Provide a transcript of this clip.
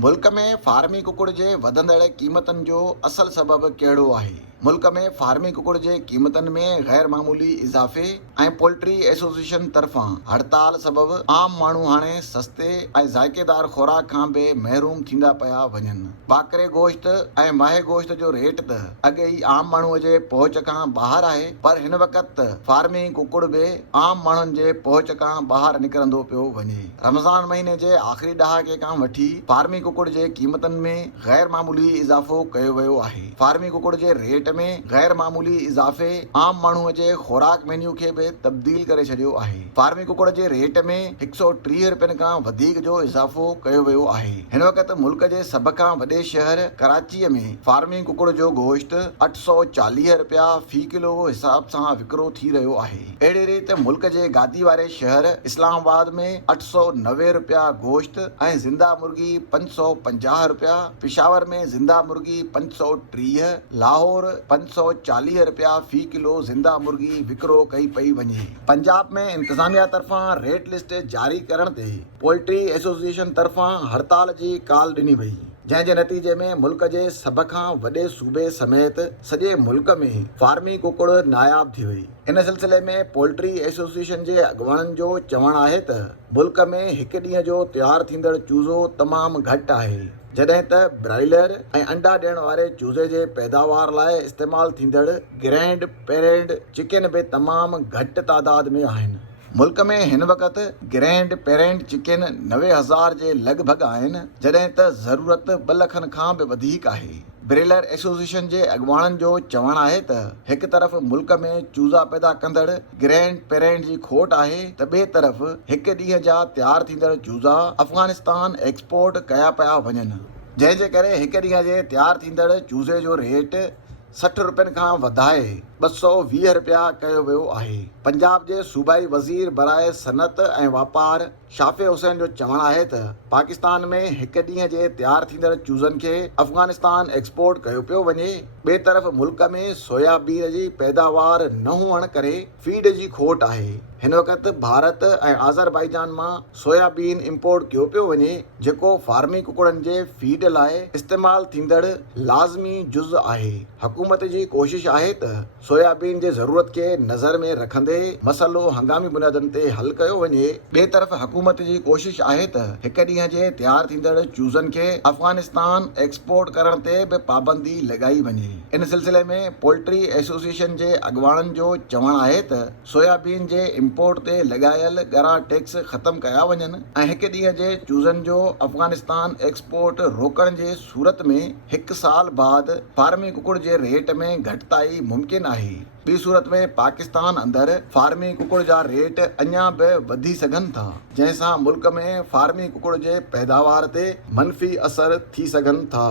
मुल्क में फार्मी कुकुड़ जे वधंदड़ क़ीमतनि जो असल सबब कहिड़ो आहे? मुल्क में फार्मी कुकुड़ जे क़ीमतनि में गैर मामूली इज़ाफ़े ऐं पोल्ट्री एसोसिएशन तरफ़ां हड़ताल सबबि आम माण्हू हाणे सस्ते ऐं ज़ाइक़ेदार ख़ुराक खां बि महरूम थींदा पिया वञनि। ॿाकरे गोश्त ऐं माहे गोश्त जो रेट त अॻे ई आम माण्हूअ जे पहुच खां ॿाहिरि आहे, पर हिन वक़्त फार्मी कुकुड़ बि आम माण्हुनि जे पहुच खां ॿाहिरि निकिरंदो पियो वञे। रमज़ान महीने जे आख़िरी ॾहाके खां वठी फार्मी कुकुड़ जे क़ीमतनि में गैर मामूली इज़ाफ़ो कयो वियो आहे। फार्मी कुकुड़ जे रेट में गैर मामूली इज़ाफ़े आम माण्हूअ जे ख़ुराक मेन्यू खे बि तब्दील करे छॾियो आहे। फार्मी कुकुड़ जे रेट में 130 रुपयनि खां वधीक जो इज़ाफ़ो कयो वियो आहे। हिन वक़्त मुल्क जे सभ खां वॾे शहर कराचीअ में फार्मी कुकुड़ जो गोश्त 840 रुपया फ़ी किलो हिसाब सां विकिरो थी रहियो आहे। अहिड़ी रीति मुल्क जे गादी वारे शहर इस्लामाबाद में 890 रुपया गोश्त ऐं ज़िंदा मुर्गी 550 रुपया, पिशावर में ज़िंदा मुर्गी 530, लाहौर 540 रुपया फ़ी किलो ज़िंदा मुर्गी विकिरो कई पई वञे। पंजाब में इंतिज़ामिया तरफ़ां रेट लिस्ट जारी करण ते पोल्ट्री एसोसिएशन तरफ़ां हड़ताल जी काल ॾिनी वई, जंहिं जे नतीजे में मुल्क जे सभ खां वॾे सूबे समेत सॼे मुल्क में फार्मी कुकुड़ नायाब थी वई। इन सिलसिले में पोल्ट्री एसोसिएशन जे अॻुवाणनि जो चवणु आहे त मुल्क में हिकु ॾींहं जो तयारु थींदड़ चूज़ो तमामु घटि आहे, जॾहिं त ब्राइलर ऐं अंडा ॾियण वारे चूज़े जे पैदावार लाइ इस्तेमालु थींदड़ ग्रैंड पेरेंट चिकन बि तमामु घटि तादाद में आहिनि। मुल्क में हिन वक़्त ग्रैंड पेरेंट चिकन 90,000 जे लॻभॻि आहिनि, जॾहिं त ज़रूरत 2 लखनि खां बि वधीक आहे। ब्रेलर एसोसिएशन जे अॻुवाणनि जो चवणु आहे त हिकु तरफ़ मुल्क में चूज़ा पैदा कंदड़ ग्रैंड पेरेंट जी खोट आहे, त ॿिए तरफ़ हिकु ॾींहं जा तयारु थींदड़ चूज़ा अफ़गानिस्तान एक्सपोर्ट कया पिया वञनि, जंहिं जे करे हिकु ॾींहं जे तयारु थींदड़ चूज़े जो रेट 60 रुपयनि खां वधाए 220 रुपया कयो वियो आहे। पंजाब जे सूबाई वज़ीर बराए सनत ऐं वापार शाफ़े हुसैन जो चवणु आहे त पाकिस्तान में हिकु ॾींहं जे तयारु थींदड़ चूज़नि खे अफ़गानिस्तान एक्सपोर्ट कयो पियो वञे। ॿिए तरफ़ मुल्क में सोयाबीन जी पैदावार न हुअण करे फीड जी खोट आहे। हिन वक़्त भारत ऐं आज़रबाईजान मां सोयाबीन इम्पोर्ट कयो पियो वञे, जेको फार्मी कुकुड़नि जे फीड लाइ इस्तेमालु थींदड़ लाज़मी जुज़ आहे। हुकूमत जी कोशिश आहे त सोयाबीन जे ज़रूरत खे नज़र में रखंदे मसइलो हंगामी बुनियादनि ते हल कयो वञे। ॿिए तरफ़ हुकूमत जी कोशिश आहे त हिकु ॾींहं जे तयारु थींदड़ चूज़नि खे अफ़गानिस्तान एक्सपोर्ट करण ते बि पाबंदी लॻाई वञे। इन सिलसिले में पोल्ट्री एसोसिएशन जे अॻुवाणनि जो चवणु आहे त सोयाबीन जे इम्पोर्ट ते लॻायल ॻरा टैक्स ख़तमु कया वञनि ऐं हिकु ॾींहं जे चूज़नि जो अफ़गानिस्तान एक्सपोर्ट रोकण जे सूरत में 1 साल बाद फार्मी कुकुड़ जे रेट में घटिताई मुमकिन आहे। ॿी सूरत में पाकिस्तान अंदरि फार्मी कुकुड़ जा रेट अञा बि वधी सघनि था, जंहिं सां मुल्क में फार्मी कुकुड़ जे पैदावार ते मनफ़ी असर थी सघनि था।